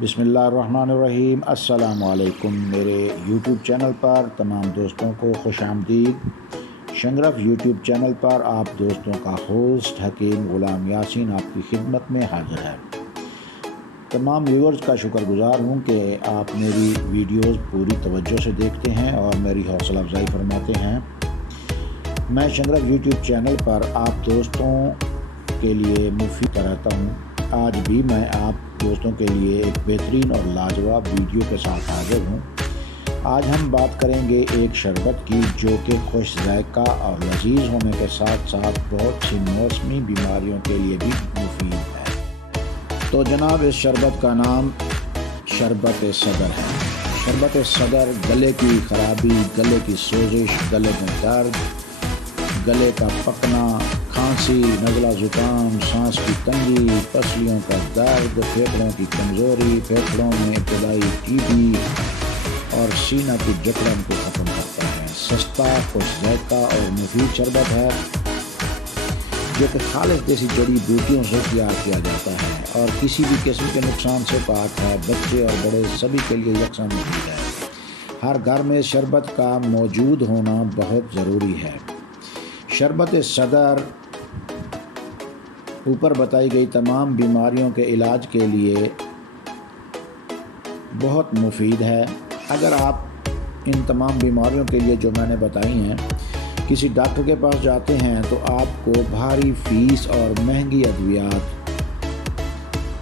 بسم اللہ الرحمن الرحیم۔ السلام علیکم۔ میرے یوٹیوب چینل پر تمام دوستوں کو خوش آمدید۔ شنگرف یوٹیوب چینل پر آپ دوستوں کا ہوسٹ حکیم غلام یاسین آپ کی خدمت میں حاضر ہے۔ تمام ویورز کا شکر گزار ہوں کہ آپ میری ویڈیوز پوری توجہ سے دیکھتے ہیں اور میری حوصلہ افزائی فرماتے ہیں۔ میں شنگرف یوٹیوب چینل پر آپ دوستوں کے لیے مفید رہتا ہوں۔ آج بھی میں آپ دوستوں کے لیے ایک بہترین اور لاجواب ویڈیو کے ساتھ حاضر ہوں۔ آج ہم بات کریں گے ایک شربت کی جو کہ خوش ذائقہ اور لذیذ ہونے کے ساتھ ساتھ بہت سی موسمی بیماریوں کے لیے بھی مفید ہے۔ تو جناب اس شربت کا نام شربت صدر ہے۔ شربت صدر گلے کی خرابی، گلے کی سوزش، گلے میں درد، گلے کا پکنا، کھانسی، نزلہ زکام، سانس کی تنگی، پسلیوں کا درد، پھیپھڑوں کی کمزوری، پھیپھڑوں میں ابتدائی ٹی بی اور سینہ کی جکڑن کو ختم کرتا ہے۔ سستا، خوش ذائقہ اور مفید شربت ہے جو کہ خالص دیسی جڑی بوٹیوں سے تیار کیا جاتا ہے اور کسی بھی قسم کے نقصان سے پاک ہے۔ بچے اور بڑے سبھی کے لیے یکساں مفید ہے۔ ہر گھر میں شربت کا موجود ہونا بہت ضروری ہے۔ شربت صدر اوپر بتائی گئی تمام بیماریوں کے علاج کے لیے بہت مفید ہے۔ اگر آپ ان تمام بیماریوں کے لیے جو میں نے بتائی ہیں کسی ڈاکٹر کے پاس جاتے ہیں تو آپ کو بھاری فیس اور مہنگی ادویات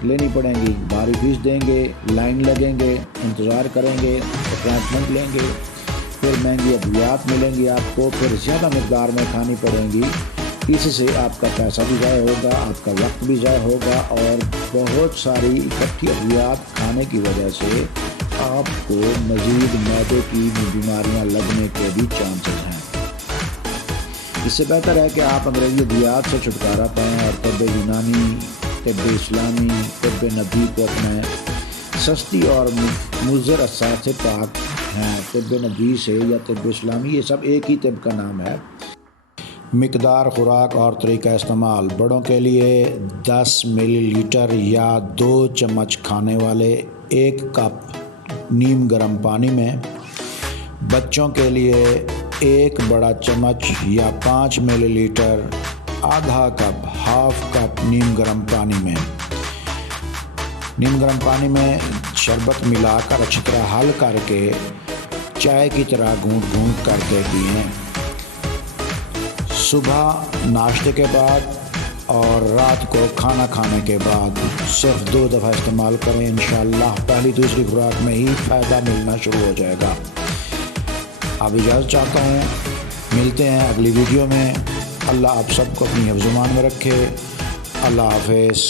لینی پڑیں گی۔ بھاری فیس دیں گے، لائن لگیں گے، انتظار کریں گے، اپائنٹمنٹ لیں گے، پھر مہنگی ادویات ملیں گی آپ کو، پھر زیادہ مقدار میں کھانی پڑیں گی۔ اس سے آپ کا پیسہ بھی ضائع ہوگا، آپ کا وقت بھی ضائع ہوگا اور بہت ساری اکٹھی ادویات کھانے کی وجہ سے آپ کو مزید معدے کی بیماریاں لگنے کے بھی چانسز ہیں۔ اس سے بہتر ہے کہ آپ انگریزی ادویات سے چھٹکارا پائیں اور طب یونانی، طب اسلامی، طب نبی کو اپنائیں۔ سستی اور مضر اثرات سے پاک ہیں۔ طب نبی سے یا طب اسلامی، یہ سب ایک ہی طب کا نام ہے۔ مقدار، خوراک اور طریقہ استعمال: بڑوں کے لیے 10 ملی لیٹر یا 2 چمچ کھانے والے 1 کپ نیم گرم پانی میں۔ بچوں کے لیے 1 بڑا چمچ یا 5 ملی لیٹر آدھا کپ ہاف کپ نیم گرم پانی میں۔ نیم گرم پانی میں شربت ملا کر اچھی طرح حل کر کے چائے کی طرح گھونٹ گھونٹ کر کے پئیں۔ صبح ناشتے کے بعد اور رات کو کھانا کھانے کے بعد صرف 2 دفعہ استعمال کریں۔ انشاءاللہ پہلی دوسری خوراک میں ہی فائدہ ملنا شروع ہو جائے گا۔ اب اجازت چاہتا ہوں، ملتے ہیں اگلی ویڈیو میں۔ اللہ آپ سب کو اپنی حفظ ایمان میں رکھے۔ اللہ حافظ۔